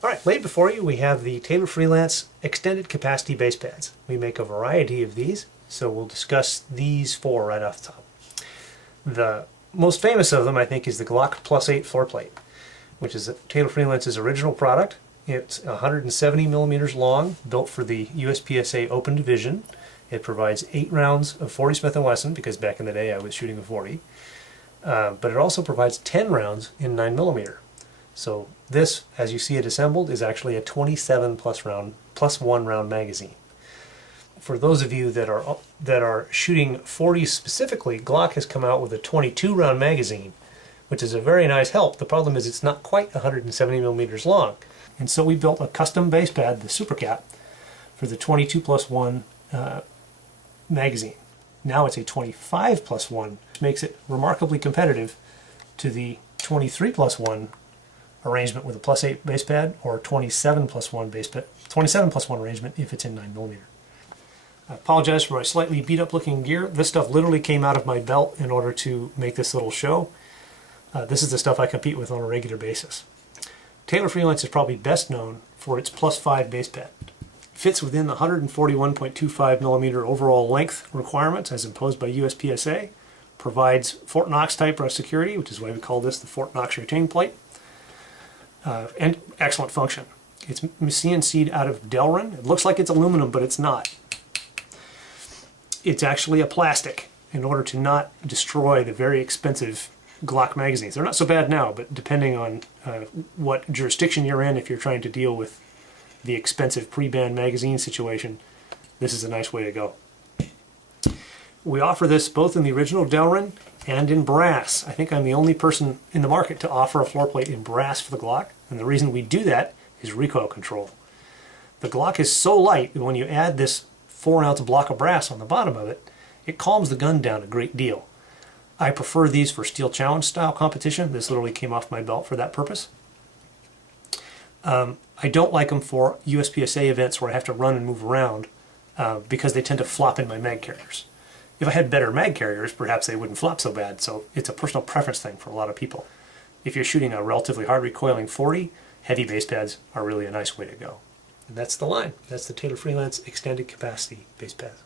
Alright, laid before you we have the Taylor Freelance extended capacity base pads. We make a variety of these, so we'll discuss these four right off the top. The most famous of them, I think, is the Glock +8 floor plate, which is Taylor Freelance's original product. It's 170 millimeters long, built for the USPSA Open Division. It provides 8 rounds of 40 Smith & Wesson, because back in the day I was shooting a 40. But it also provides 10 rounds in 9mm. So this, as you see it assembled, is actually a 27 plus 1 round magazine. For those of you that are shooting 40s specifically, Glock has come out with a 22 round magazine, which is a very nice help. The problem is it's not quite 170 millimeters long. And so we built a custom base pad, the Super Cap, for the 22 plus 1 magazine. Now it's a 25 plus 1, which makes it remarkably competitive to the 23 plus 1 arrangement with a +8 base pad, or 27 plus 1 arrangement if it's in 9mm. I apologize for my slightly beat up looking gear. This stuff literally came out of my belt in order to make this little show. This is the stuff I compete with on a regular basis. Taylor Freelance is probably best known for its +5 base pad. It fits within the 141.25mm overall length requirements as imposed by USPSA, provides Fort Knox type security, which is why we call this the Fort Knox retain plate, and excellent function. It's CNC'd out of Delrin. It looks like it's aluminum, but it's not. It's actually a plastic in order to not destroy the very expensive Glock magazines. They're not so bad now, but depending on what jurisdiction you're in, if you're trying to deal with the expensive pre-banned magazine situation, this is a nice way to go. We offer this both in the original Delrin and in brass. I think I'm the only person in the market to offer a floor plate in brass for the Glock, and the reason we do that is recoil control. The Glock is so light that when you add this 4-ounce block of brass on the bottom of it, it calms the gun down a great deal. I prefer these for steel challenge style competition. This literally came off my belt for that purpose. I don't like them for USPSA events where I have to run and move around because they tend to flop in my mag carriers. If I had better mag carriers, perhaps they wouldn't flop so bad, so it's a personal preference thing for a lot of people. If you're shooting a relatively hard recoiling 40, heavy base pads are really a nice way to go. And that's the line. That's the Taylor Freelance extended capacity base pads.